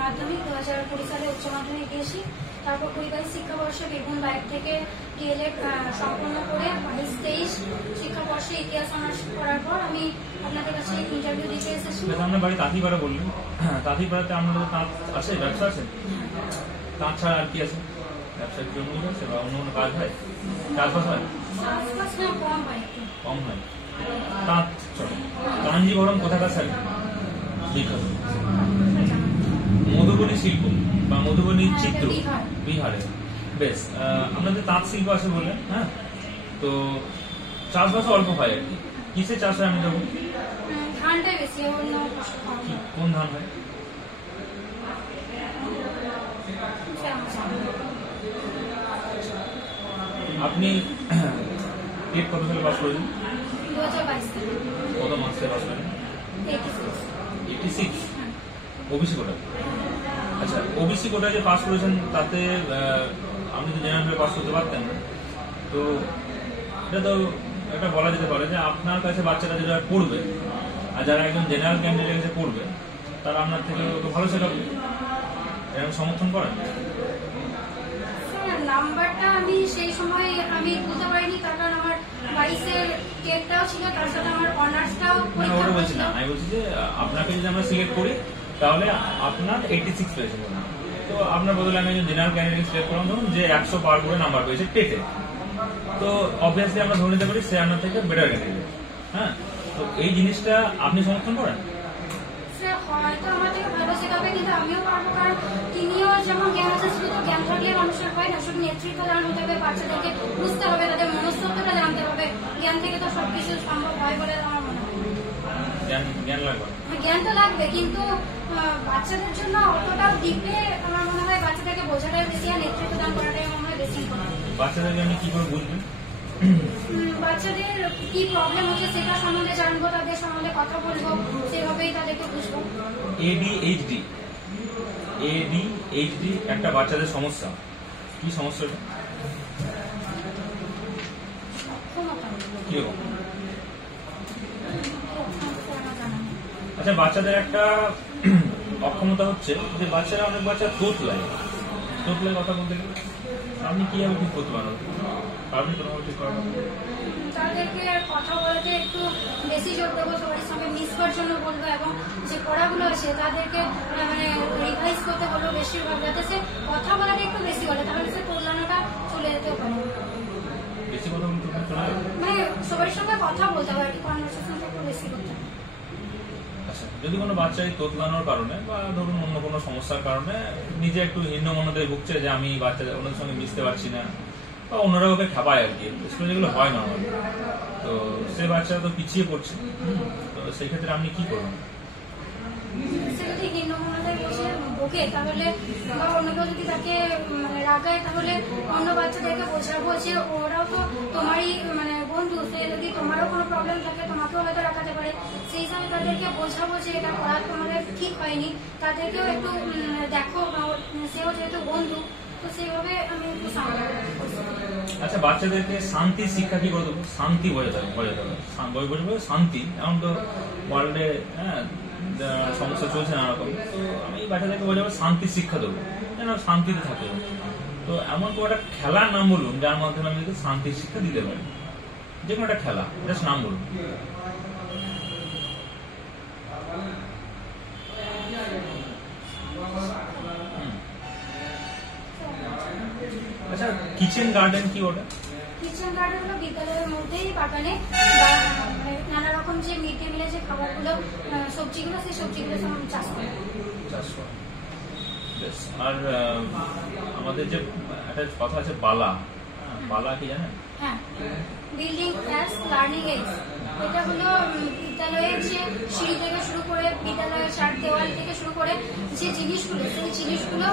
মাধ্যমিক, 2020 সালে উচ্চ মাধ্যমিক দিয়েছি। তারপর 2022 শিক্ষাবর্ষে বীরভূম বাইক থেকে ডিএলএড সম্পন্ন করে 22-23 শিক্ষাবর্ষে ইতিহাস অনার্স করার পর আমি আপনাদের কাছে ইন্টারভিউ দিতে এসেছি। আপনার বাড়ি তাঁতিপাড়া বললেন, তাঁতিপাড়াতে আপনাদের তাঁত আছে, ব্যবসা আছে? তাঁত ছাড়া আর কি আছে? ব্যবসার জন্য আছে বা অন্য কোনো কাজ হয়, চাষবাস হয়? কম হয়। তাঁত চলে। কাঞ্জিভরম কোথাকার শাড়ি বিখ্যাত? মধুবনী শিল্প বা মধুবনী চিত্র বিহারে। বেশ, আপনাদের তাঁত শিল্প আছে বললেন, হ্যাঁ। তো চাষবাস অল্প হয় আর কি। কিসে চাষ হয়? আমি দেখুন কোন ধান হয়? আপনি টেট কত সালে পাস করেছেন? 2022 কত মার্কসে পাস করেন? 86। ওবিসি কোটা। আচ্ছা, ওবিসি কোটা যে পাস করেছেন তাতে আপনি তো জেনারেল পাস করতে পারতেন না। তো এটা তো একটা বলা যেতে পারে যে আপনার কাছে বাচ্চারা যেটা পড়বে আর যারা একজন জেনারেল ক্যান্ডিডেট কাছে পড়বে তারা আপনার থেকে ভালো শেখাবে, এরকম সমর্থন করেন? নাম্বারটা আমি সেই সময় আমি বুঝতে পারিনি, তার কারণ আমার 22-এর টেটটাও ছিল, তার সাথে আমার অনার্সটাও। ওটা বলছি না, আমি বলছি যে আপনাকে যদি আমরা সিলেক্ট করি তাহলে আপনার 86 পেয়েছে, তো আপনার বদলে আমি একজন জেনারেল ক্যান্ডিডেট সিলেক্ট করলাম, ধরুন যে 100 পার করে নাম্বার পেয়েছে টেটে, তো অবভিয়াসলি আমরা ধরে নিতে পারি সে আপনার থেকে বেটার ক্যান্ডিডেট। হ্যাঁ, তো এই জিনিসটা আপনি সমর্থন করেন? হয়তো আমার থেকে ভালো শেখাবে, কিন্তু আমিও পারবো, কারণ তিনিও যেমন জ্ঞান আছে, শুধু জ্ঞান থাকলে মানুষের হয় না, শুধু নেতৃত্ব দান হতে হবে, বাচ্চাদেরকে বুঝতে হবে, তাদের মনস্তত্ত্বটা জানতে হবে। জ্ঞান থেকে তো সবকিছু সম্ভব হয় বলে আমার মনে হয়। জ্ঞান লাগবে, জ্ঞান তো লাগবে, কিন্তু বাচ্চাদের জন্য অতটাও ডিপে আমার মনে হয় বাচ্চাদেরকে বোঝাটাই বেশি আর নেতৃত্ব দান করাটাই মনে হয় বেশি। বাচ্চাদেরকে আমি কি করে বুঝবেন? বাচ্চাদের কি প্রবলেম হচ্ছে সেটা সম্বন্ধে জানবো, তাদের সম্বন্ধে কথা বলবো, সেভাবেই তাদেরকে বুঝবো। ADHD একটা বাচ্চাদের সমস্যা। কি সমস্যাটা? কিরকম? আচ্ছা, বাচ্চাদের একটা অক্ষমতা হচ্ছে যে বাচ্চারা, অনেক বাচ্চা তোতলায় কথা বলতে গেলে আপনি কিভাবে ঠিক করতে পারেন? আপনি কোনোভাবে ঠিক করেন? তাদেরকে কথা বলতে একটু বেশি জোর দেবো, সবার সঙ্গে মিশবার জন্য বলবো, এবং যে পড়াগুলো আছে তাদেরকে মানে রিভাইজ করতে বলবো বেশিরভাগ, যাতে সে কথা বলাটা একটু বেশি বলে, তাহলে সে তোলানোটা চলে যেতে পারে। বেশি কথা বলতে মানে সবার সঙ্গে কথা বলতে হবে, কনভারসেশনটা একটু বেশি করতে হবে। আচ্ছা, যদি কোনো বাচ্চা এই তোতলানোর কারণে বা ধরুন অন্য কোনো সমস্যার কারণে নিজে একটু হীনমন্যতায় ভুগছে যে আমি বাচ্চাদের ওনাদের সঙ্গে মিশতে পারছি না, বা অন্যরা ওকে খাপায় আর কি, যেগুলো হয় নর্মালি, তো সে বাচ্চারা তো পিছিয়ে পড়ছে, তো সেই ক্ষেত্রে আপনি কি করবেন? সে যদি হীনমন্যতায় বসে ভোগে তাহলে, বা অন্য কেউ যদি তাকে রাগায়, তাহলে অন্য বাচ্চাদেরকে বোঝাবো যে ওরাও তো তোমারই মানে বন্ধু, সে যদি তোমারও কোনো প্রবলেম থাকে তোমাকেও হয়তো রাখাতে পারে, সেই হিসাবে তাদেরকে বোঝাবো যে এটা করা তোমাদের ঠিক হয়নি, তাদেরকেও একটু দেখো, সেও যেহেতু বন্ধু, তো সেইভাবে আমি একটু সামলাবো। আচ্ছা, বাচ্চাদেরকে শান্তির শিক্ষা কি করে দেবো? শান্তি বোঝাতে হবে, শান্তি। এখন তো ওয়ার্ল্ডে সমস্যা চলছে নানা রকম, তো আমি বাচ্চাদেরকে বোঝাবো শান্তির শিক্ষা দেবো, যেন শান্তিতে থাকে। তো এমন কোনো একটা খেলার নাম বলুন যার মাধ্যমে আমি শান্তির শিক্ষা দিতে পারি, যে কোনো একটা খেলা, জাস্ট নাম বলুন। আচ্ছা, কিচেন গার্ডেন কি ওটা? কিচেন গার্ডেন হলো বিদ্যালয়ের মধ্যেই বাগানে নানা রকম যে মিড ডে মিলে যে খাবারগুলো, সবজিগুলো, সেই সবজিগুলো চাষ করে। আর আমাদের যে একটা কথা আছে বালা, বালা কি জানেন? হ্যাঁ, বিল্ডিং অ্যাজ লার্নিং এইডস। এটা হলো বিদ্যালয়ের যে সিঁড়ি থেকে শুরু করে, বিদ্যালয়ের চার দেওয়াল থেকে শুরু করে যে জিনিসগুলো, সেই জিনিসগুলো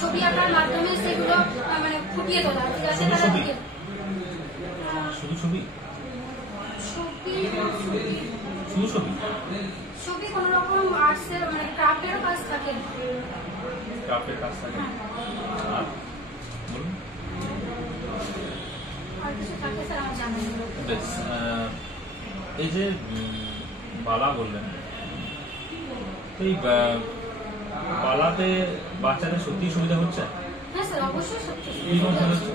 ছবি আঁকার মাধ্যমে সেগুলো মানে ফুটিয়ে তোলা, যাতে তারা শুধু ছবি কোন রকম আর্টসের মানে ক্রাফটেরও কাজ থাকে। আর কিছু থাকে স্যার আমার জানা নেই। এই যে বালা বললেন, এই বালা তো তাতে বাচ্চাদের সত্যি সুবিধা হচ্ছে? হ্যাঁ স্যার, অবশ্যই সত্যি কি কোন সুবিধা হচ্ছে?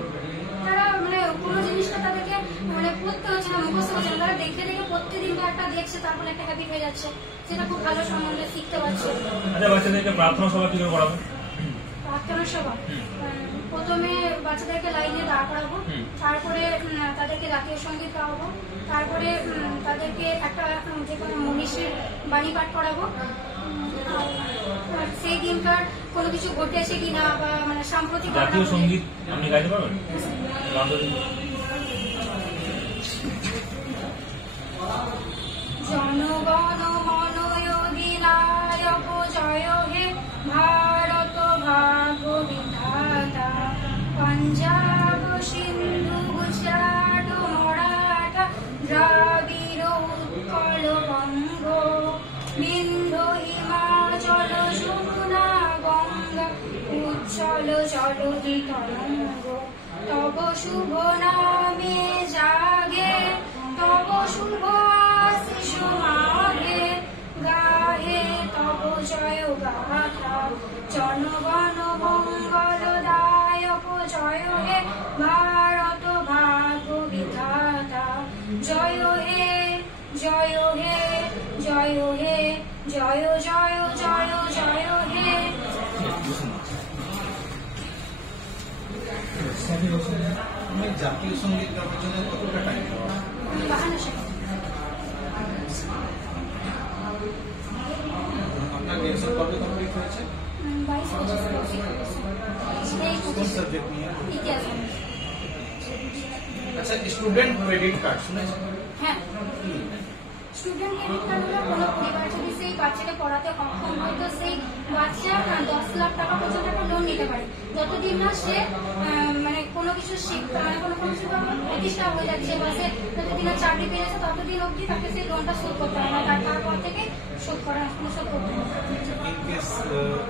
তারা মানে কোনো জিনিসটা তাদেরকে মানে পড়তে হচ্ছে না, মুখস্থ হচ্ছে না, তারা দেখে দেখে প্রত্যেকদিন তো একটা দেখছে, তারপরে একটা হ্যাবিট হয়ে যাচ্ছে, সেটা খুব ভালো সম্বন্ধে শিখতে পারছে। আচ্ছা, বাচ্চাদেরকে প্রার্থনা সভা কি করে করাবো? প্রার্থনা সভা প্রথমে বাচ্চাদেরকে লাইনে দাঁড় করাবো, তারপরে তাদেরকে জাতীয় সঙ্গীত গাওয়াবো, তারপরে তাদেরকে একটা যে কোনো মনীষীর বাণী পাঠ করাবো। সেই দিনকার কোনো কিছু ঘটেছে কিনা বা মানে সাম্প্রতিক জাতীয় সঙ্গীত আপনি গাইতে পারবেন? জনগণ মন অধিনায়ক জয় হে ভারত ভাগ্য বিধাতা, পাঞ্জাব সিন্ধু গুজরাট মরাঠা দ্রাবিড় উৎকল বঙ্গ, বিন্ধ্য হিমাচল যমুনা গঙ্গা উচ্ছল জলধি তরঙ্গ, তব শুভ নামে জাগে তব শুভ আশিস মাগে, গাহে তব জয় গাথা, জনগণ মঙ্গলদায়ক জয় হে ভারত ভাগ্য বিধাতা, জয় হে জয় হে জয় হে জয় জয় জয় জয় হে। জাতীয় সঙ্গীত গাওয়ার জন্য কতটা টাইম দেওয়া? 52 সেকেন্ড। আপনার গ্রাজুয়েশন কবে কমপ্লিট হয়েছে? 22 সাবজেক্ট নিয়ে? ইতিহাস। আচ্ছা, স্টুডেন্ট ক্রেডিট কার্ড শুনেছেন? হ্যাঁ, স্টুডেন্ট ক্রেডিট কার্ড হলো কোনো পরিবার যদি সেই বাচ্চাকে পড়াতে অক্ষম হয় তো সেই বাচ্চা 10 লাখ টাকা পর্যন্ত একটা লোন নিতে পারে, যতদিন না সে মানে কোনো কিছু শিক্ষা মানে কোনো কিছু প্রতিষ্ঠা হয়ে যাচ্ছে বা সে যতদিন না চাকরি পেয়ে যাচ্ছে ততদিন অবধি তাকে সেই লোনটা শোধ করতে হয় না, তারপর থেকে শোধ করতে হয়। ইন কেস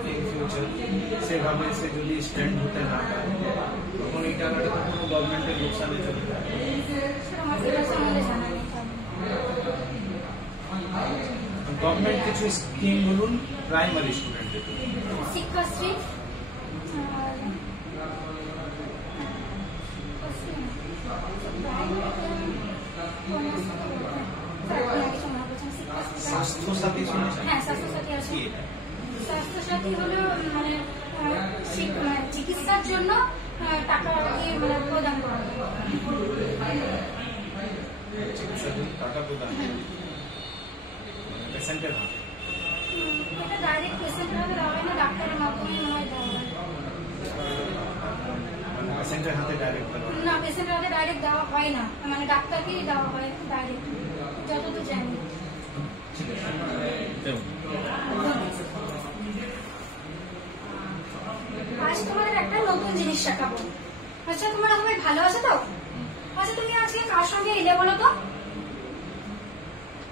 ইন ফিউচার সেভাবে সে যদি স্ট্যান্ড হতে না পারে তখন এই টাকাটা তো কোনো গভর্নমেন্টের লোকসানে চলে যায়। সেটা আমার সম্বন্ধে জানা নেই। গভর্নমেন্ট কিছু স্কিম বলুন প্রাইমারি স্টুডেন্টদের, শিক্ষাশ্রী, স্বাস্থ্যসাথী শুনেছেন? হ্যাঁ স্বাস্থ্যসাথী আছে। কি এটা? স্বাস্থ্যসাথী হলো মানে চিকিৎসার জন্য টাকা মানে প্রদান করা হয়। চিকিৎসার জন্য টাকা প্রদান পেশেন্টের হাতে? এটা ডাইরেক্ট পেশেন্টের হাতে দেওয়া হয় না, ডাক্তারের মাধ্যমে নয় দেওয়া হয়। পেশেন্টের হাতে ডাইরেক্ট দেওয়া হয়? না, পেশেন্টের হাতে ডাইরেক্ট দেওয়া হয় না, মানে ডাক্তারকেই দেওয়া হয় ডাইরেক্ট, যতদূর জানি। ঠিক আছে, আজ তোমাদের একটা নতুন জিনিস শেখাবো। আচ্ছা, তোমরা সবাই ভালো আছো তো? আচ্ছা, তুমি আজকে কার সঙ্গে এলে বলো তো?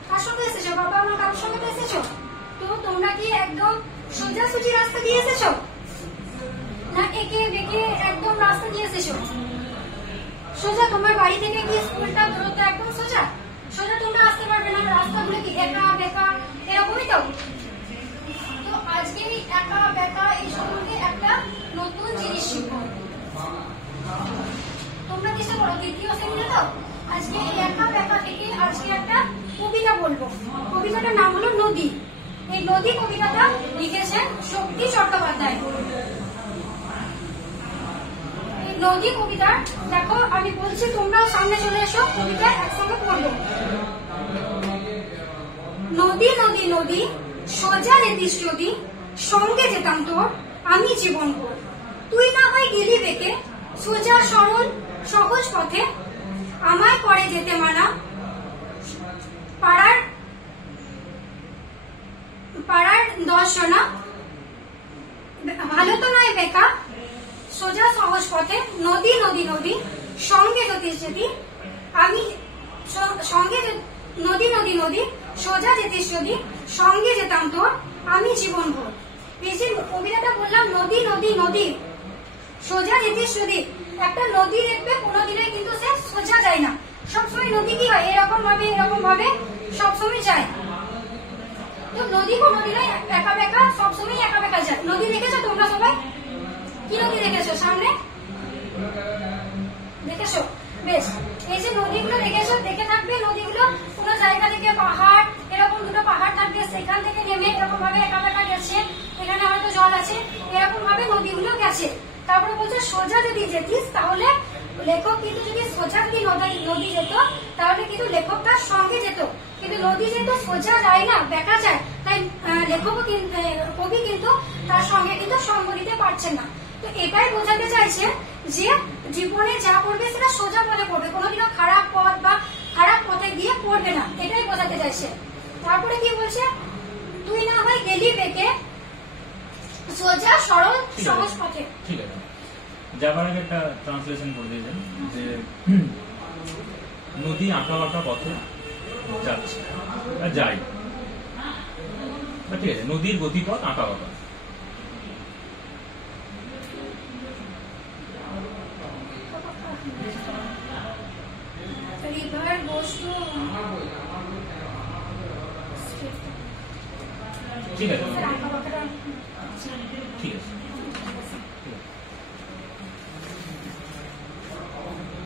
কার সঙ্গে এসেছো? বাবা আমার কার সঙ্গে তো এসেছো? তো তোমরা কি একদম সোজাসুজি রাস্তা দিয়ে এসেছো না একে বেঁকে একদম রাস্তা দিয়ে এসেছো? সোজা তোমার বাড়ি থেকে কি স্কুলটা দূরত্ব একদম সোজা সোজা তোমরা আসতে পারবে না, রাস্তাগুলো কি একা বেকা এরকমই তো। তো আজকে এই একা বেকা এই সম্পর্কে একটা নতুন জিনিস শিখবো। তোমরা চেষ্টা করো, তৃতীয় শ্রেণীতে তো আজকে এই একা বেকা থেকে আজকে একটা কবিতা বলবো। কবিতাটার নাম হলো নদী। এই নদী কবিতাটা লিখেছেন শক্তি চট্টোপাধ্যায়। এই নদী কবিতা দেখো আমি বলছি, তোমরাও সামনে চলে এসো, কবিতা একসঙ্গে পড়বো। নদী নদী নদী সোজা যেতিস যদি, সঙ্গে যেতাম তোর আমি জীবন কর। তুই না হয় গেলি বেঁকে সোজা সরল সহজ পথে, আমায় করে যেতে মানা পাড়ার পাড়ার দর্শনা। ভালো তো নয় বেকা সোজা সহজ পথে, নদী নদী নদী সঙ্গে যেতিস যদি আমি সঙ্গে নদী নদী নদী সোজা যেতিস যদি, সঙ্গে যেতাম তোর আমি জীবন ভর। এই যে কবিতাটা বললাম, নদী নদী নদী সোজা যেতিস যদি, একটা নদী দেখবে কোনোদিনই কিন্তু সে সোজা যায় না, সবসময় নদী কি হয় এরকম ভাবে সবসময় যায়। তো নদী নয়, একা বেঁকা, সবসময় একা বেঁকা যায়। নদী দেখেছো তোমরা সবাই? কি নদী দেখেছো সামনে? দেখেছো? বেশ, এই যে নদীগুলো দেখেছো, দেখে থাকবে নদীগুলো কোনো জায়গা থেকে পাহাড়, এরকম দুটো পাহাড় থাকবে, সেখান থেকে নেমে এরকম ভাবে একা বেঁকা গেছে, এখানে হয়তো জল আছে, এরকম ভাবে নদীগুলো গেছে। তারপরে বলছে সোজা যদি যেতিস তাহলে লেখক কিন্তু যদি সোজা যদি নদী যেত তাহলে কিন্তু লেখক তার সঙ্গে যেত, কিন্তু নদী যেহেতু সোজা যায় না, বেঁকা যায়, তাই লেখকও কবি কিন্তু তার সঙ্গে কিন্তু সঙ্গ দিতে পারছেন না। তো এটাই বোঝাতে চাইছে যে জীবনে যা করবে সেটা সোজা পথে করবে, কোনোদিনও খারাপ পথ বা খারাপ পথে গিয়ে পড়বে না, এটাই বোঝাতে চাইছে। তারপরে কি বলছে, তুই না হয় গেলি বেঁকে সোজা সরল সহজ পথে। ঠিক আছে, যাবার আগে একটা ট্রান্সলেশন করে দিয়েছেন যে নদী আঁকা বাঁকা পথে যাচ্ছে, যাই, ঠিক আছে, নদীর গতিপথ আঁকা বাঁকা। রিভার গোস টু, ঠিক আছে, আঁকা বাঁকা, ঠিক আছে।